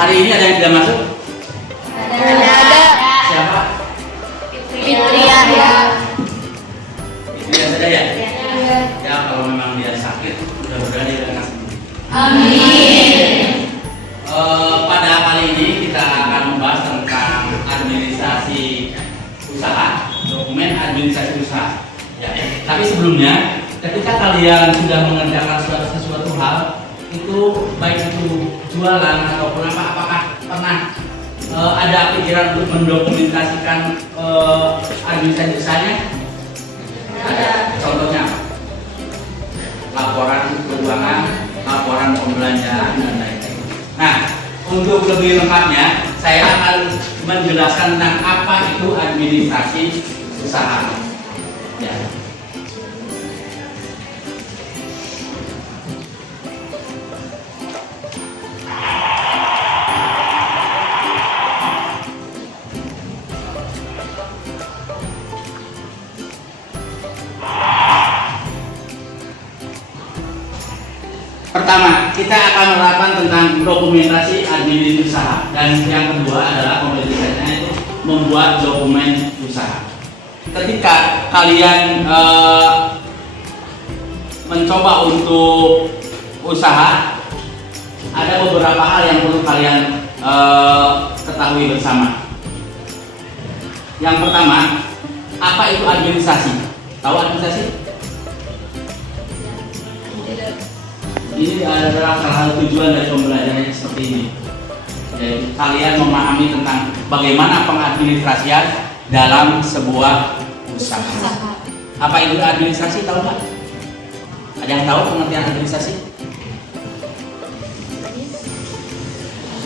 Hari ini ada yang tidak masuk? Ada. Siapa? Fitriah. Itu saja ya? Ya, kalau memang dia sakit, mudah-mudahan dia akan sembuh. Amin. Pada kali ini kita akan membahas tentang administrasi usaha, dokumen administrasi usaha. Ya. Tapi sebelumnya, ketika kalian sudah mengerjakan sesuatu hal, itu baik itu jualan ataupun apakah pernah ada pikiran untuk mendokumentasikan administrasi usahanya? Ada. Contohnya laporan keuangan, laporan pembelanjaan dan lain-lain. Nah, untuk lebih lengkapnya, saya akan menjelaskan tentang apa itu administrasi usaha. Ya. Pertama, kita akan menerapkan tentang dokumentasi administrasi usaha, dan yang kedua adalah pembagiannya itu membuat dokumen usaha. Ketika kalian mencoba untuk usaha, ada beberapa hal yang perlu kalian ketahui bersama. Yang pertama, apa itu administrasi? Tahu administrasi? Ini adalah salah satu tujuan dari pembelajaran seperti ini. Jadi, kalian memahami tentang bagaimana pengadministrasian dalam sebuah usaha. Apa itu administrasi? Tahu nggak? Ada yang tahu pengertian administrasi?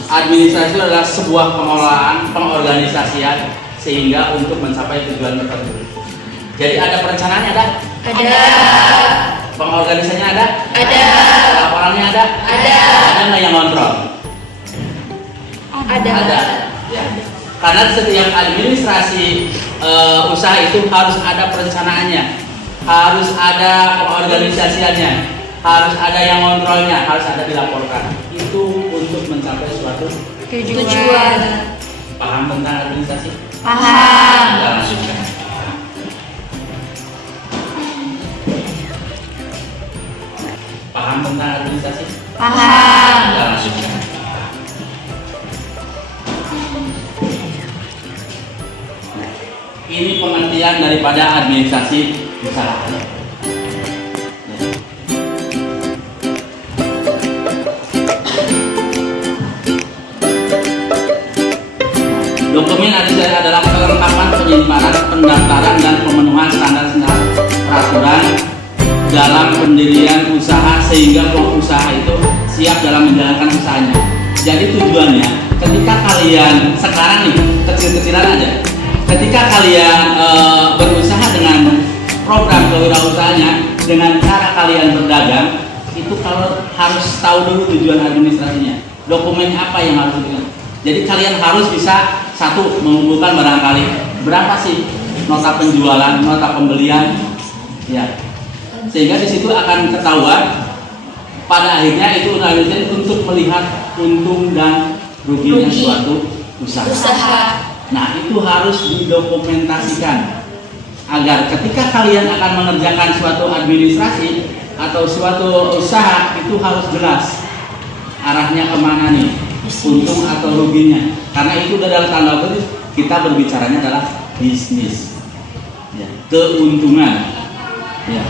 Administrasi adalah sebuah pengelolaan, pengorganisasian sehingga untuk mencapai tujuan tertentu. Jadi ada perencanaannya, ada? Ada. Pengorganisasinya ada? Ada. Laporannya ada? Ada. Ada nggak yang kontrol? Ada. Ya. Karena setiap administrasi usaha itu harus ada perencanaannya, harus ada pengorganisasiannya, harus ada yang kontrolnya, harus ada dilaporkan. Itu untuk mencapai suatu Tujuan. Paham tentang administrasi? Paham. Ya. Paham tentang administrasi? Paham. Ya. Ini pengertian daripada administrasi usaha. Dokumen administrasi adalah kelengkapan penyimpanan, pendaftaran, dan pemenuhan standar peraturan dalam pendirian usaha sehingga pengusaha itu siap dalam menjalankan usahanya. Jadi tujuannya, ketika kalian sekarang nih kecil-kecilan aja, ketika kalian berusaha dengan program kewirausahaannya, dengan cara kalian berdagang, itu kalau harus tahu dulu tujuan administrasinya, dokumen apa yang harus dilihat. Jadi kalian harus bisa satu mengumpulkan barangkali berapa sih nota penjualan, nota pembelian, ya. Sehingga di situ akan ketahuan pada akhirnya itu untuk melihat untung dan ruginya suatu usaha. Nah, itu harus didokumentasikan agar ketika kalian akan mengerjakan suatu administrasi atau suatu usaha itu harus jelas arahnya kemana nih, untung atau ruginya. Karena itu adalah tanda kutip kita berbicaranya adalah bisnis, ya, keuntungan, ya.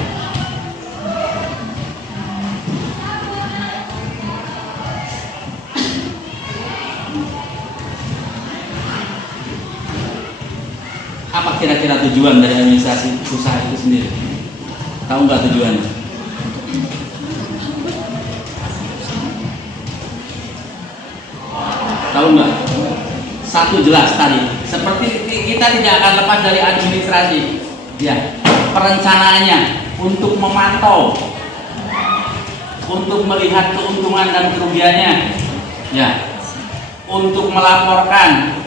Apa kira-kira tujuan dari administrasi usaha itu sendiri? Tahu nggak tujuannya? Tahu nggak? Satu jelas tadi. Seperti kita tidak akan lepas dari administrasi. Ya, perencanaannya untuk memantau, untuk melihat keuntungan dan kerugiannya, ya, untuk melaporkan,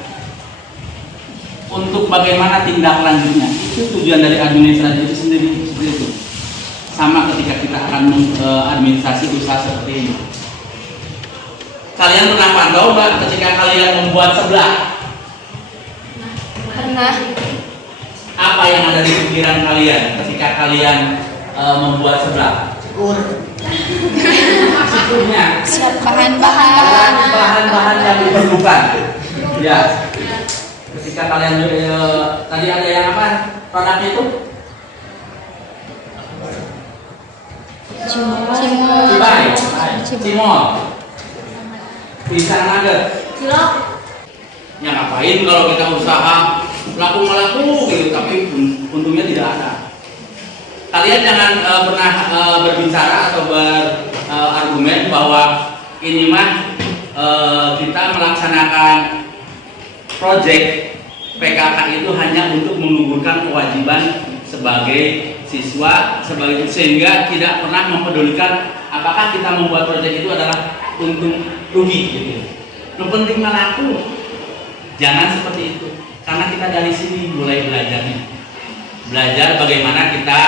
untuk bagaimana tindak lanjutnya. Itu tujuan dari administrasi itu sendiri, seperti itu. Sama ketika kita akan administrasi usaha seperti ini. Kalian pernah pantau nggak ketika kalian membuat seblak? Pernah. Apa yang ada di pikiran kalian ketika kalian membuat seblak? Syukurnya Siap bahan-bahan. bahan-bahan yang diperlukan. Ya. Ketika kalian tadi ada yang apa? Produknya itu? Cimol. Pisang nugget. Cilok. Ya ngapain kalau kita usaha laku gitu, tapi untungnya tidak ada. Kalian jangan pernah berbicara atau berargumen bahwa ini mah kita melaksanakan proyek PKK itu hanya untuk menggugurkan kewajiban sebagai siswa, sehingga tidak pernah mempedulikan apakah kita membuat proyek itu adalah untung rugi gitu. Yang penting laku. Jangan seperti itu. Karena kita dari sini mulai belajarnya. Belajar bagaimana kita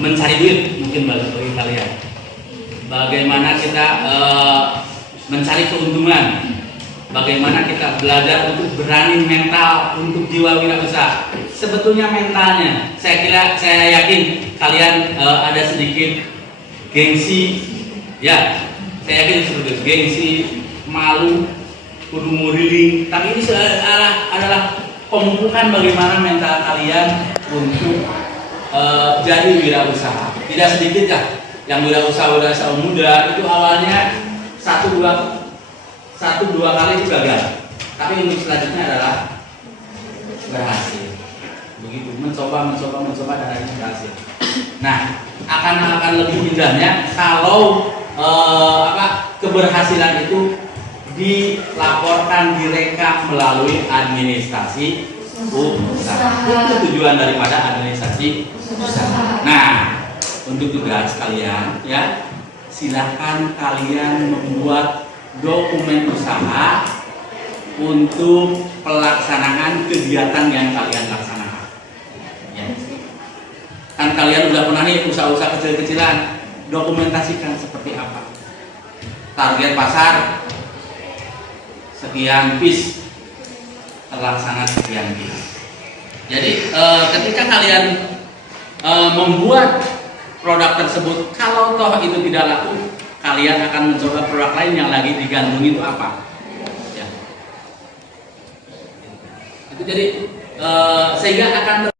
mencari duit, mungkin bagi kalian. Bagaimana kita mencari keuntungan. Bagaimana kita belajar untuk berani mental, untuk jiwa wirausaha. Sebetulnya mentalnya, saya yakin kalian ada sedikit gengsi, ya. Saya yakin seperti itu, gengsi, malu, kudu muriling. Tapi ini adalah pemupukan bagaimana mental kalian untuk jadi wirausaha. Tidak sedikit ya, yang wirausaha muda itu awalnya satu dua kali itu gagal, tapi untuk selanjutnya adalah berhasil. Begitu, mencoba dan akhirnya berhasil. Nah, akan lebih indahnya kalau keberhasilan itu dilaporkan, direkam melalui administrasi usaha. Itu tujuan daripada administrasi usaha. Nah, untuk tugas kalian ya, silakan kalian membuat dokumen usaha untuk pelaksanaan kegiatan yang kalian laksanakan. Ya. Kan kalian udah pernah nih usaha-usaha kecil-kecilan, dokumentasikan seperti apa. Target pasar sekian piece, terlaksana sekian piece. Jadi ketika kalian membuat produk tersebut, kalau toh itu tidak laku, kalian akan mencoba produk lain yang lagi digandrungi itu apa. Ya. Itu jadi sehingga akan